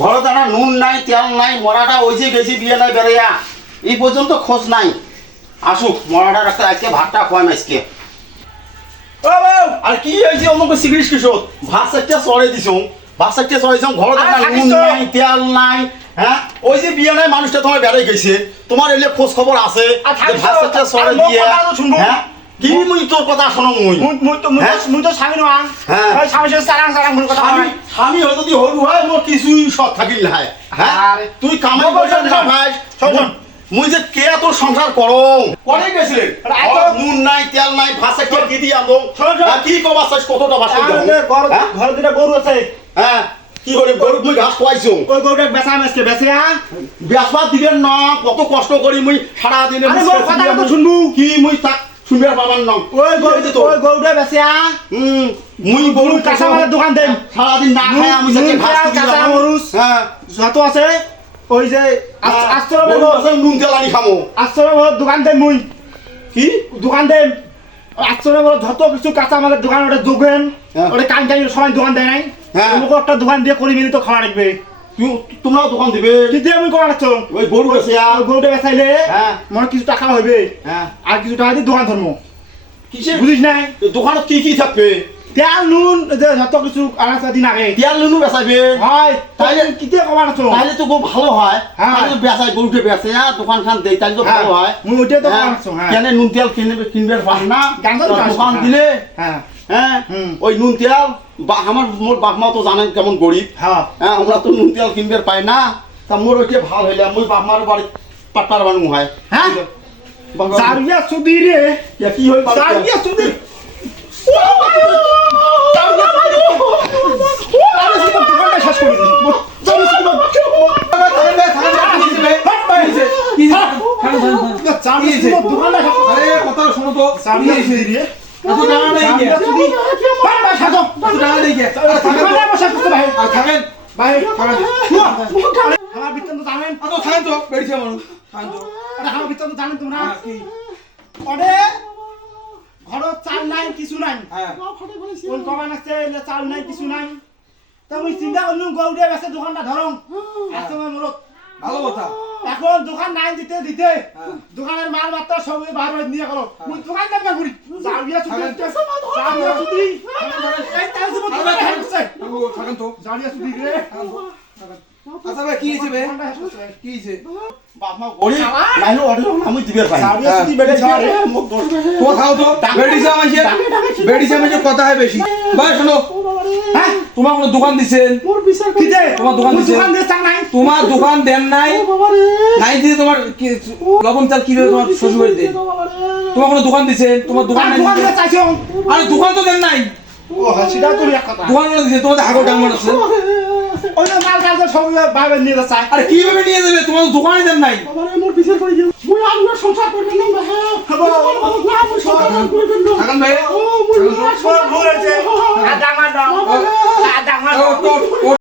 ঘরে দাঁড়া নুন নাই তেল নাই মরাটা ওই যে গেছি বিয়ে নাই বেড়াইয়া এই পর্যন্ত খোঁজ নাই আসুক মরাটার একটা আজকে ভাতটা খোয়াই আজকে আর কি হয়েছে অমুক সিগারেট কিশোর ভাত চারটা চড়ে দিছ ভাত চারটা চড়েছ ঘরে দাঁড়া নুন নাই তেল নাই হ্যাঁ ওই যে বিয়ে নাই মানুষটা তোমার বেড়াই গেছে তোমার এলে খোঁজ খবর আছে ভাত চারটা চড়ে দিয়ে হ্যাঁ কি মুই তোর কথা শোনো মুই তো স্বামী নয় হ্যাঁ স্বামী সারাং সারাং মুই কথা আমি স্বামী হয় যদি হরু হয় মোর কিছুই সৎ থাকিল না হ্যাঁ তুই কামাই করছ না ভাই শোন মুই যে কে তোর সংসার করো করে গেছিলে নুন নাই তেল নাই ভাষা কে কি দি আনো কি কবা চাস কতটা ভাষা ঘর দুটা গরু আছে হ্যাঁ কি করে গরু মুই ঘাস খাওয়াইছো ওই গরুটা বেচা মেসকে বেচে বেচবা দিবেন না কত কষ্ট করি মুই সারা দিনে কথা তো শুনবো কি মুই তাক শুনবার পাবার না ওই গরুটা বেচে মুই গরু কাঁচা মালের দোকান দেন সারা দিন না খায় আমি যাকে ঘাস কাঁচা মরুচ হ্যাঁ যত আছে ওই যে আশ্রমে নুন তেল আনি খামো আশ্রমে দোকান দেন মুই কি দোকান দেন আশ্রমে যত কিছু কাঁচা মালের দোকান ওটা যোগেন ওটা কান কান সবাই দোকান দেয় নাই তোমাকে একটা দোকান দিয়ে করে মিলি তো খাওয়া রাখবে তোমরাও দোকান দিবে কি দিয়ে আমি করা রাখছো ওই গরু বেছে গরুটা বেচাইলে মনে কিছু টাকা হইবে আর কিছু টাকা দিয়ে দোকান ধর্ম কিসে বুঝিস নাই দোকানত কি কি থাকবে তেল নুন যত কিছু আনাজ দিন আগে তেল নুনু বেচাইবে হয় তাইলে কি দিয়ে কমা রাখছো তাহলে তো খুব ভালো হয় তাহলে বেচাই গরুকে বেচে দোকান খান দেয় তাহলে তো ভালো হয় মুই ওইটাই তো কমা রাখছো কেন নুন তেল কিনবে পান না দোকান দিলে হ্যাঁ হ্যাঁ ওই নুন তেল আমার মোর বাপ মা তো জানেন কেমন গরিব হ্যাঁ আমরা তো নুন তেল কিনবে পাই না তা মোর ওইটা ভাল হইলে মুই বাপ মার বাড়ি পাট্টার বানু হয় হ্যাঁ জারিয়া সুদি রে কি হই জারিয়া সুদি ঘরত চাল নাই কিছু নাই কোন কমান আছে চাল নাই কিছু নাই তা আমি চিন্তা করলাম গৌড়ে বেসে দোকানটা ধরম একসময় মরত ভালো কথা এখন দোকান নাই দিতে দিতে দোকানের মাল মাত্র সব বার হয়ে নিয়ে গেল মুই দোকান দাম না করি জাউরিয়া ছুটি জাউরিয়া ছুটি এই তাই যে দোকান হারছে থাকেন তো জাউরিয়া ছুটি রে আচ্ছা ভাই কি হইছে বে কি হইছে বাপ মা গরিব নাইলো অর্ডার আমি দিবে পাই জাউরিয়া ছুটি বেড়ে ছাড়ে মুখ দোষ তো খাও তো বেড়ি সামাইছে কথা হয় বেশি ভাই শোনো হ্যাঁ তোমার কোনো দোকান দিছেন মোর বিচার কি দে তোমার দোকান দিছেন দোকান দে চাং নাই তোমার দোকান দেন নাই নাই দিয়ে তোমার লবণ তেল কিভাবে তোমার শ্বশুর বাড়িতে তোমার কোনো দোকান দিছেন তোমার দোকান নাই দোকান দে চাইছো আরে দোকান তো দেন নাই ও সেটা তো এক কথা দোকান কোনো দিছে তোমাদের হাগো ডাঙ্গর আছে ওই মাল কাল সব বাইরে নিয়ে যাচ্ছে আরে কিভাবে নিয়ে যাবে তোমার দোকানই দেন নাই বাবারে মোর বিচার করে দিও মুই আপনার সংসার করবেন না হ্যাঁ না মুই সংসার করবেন না থাকেন ভাই ও মুই ভুল হয়েছে আদাঙ্গা দাও আদাঙ্গা দাও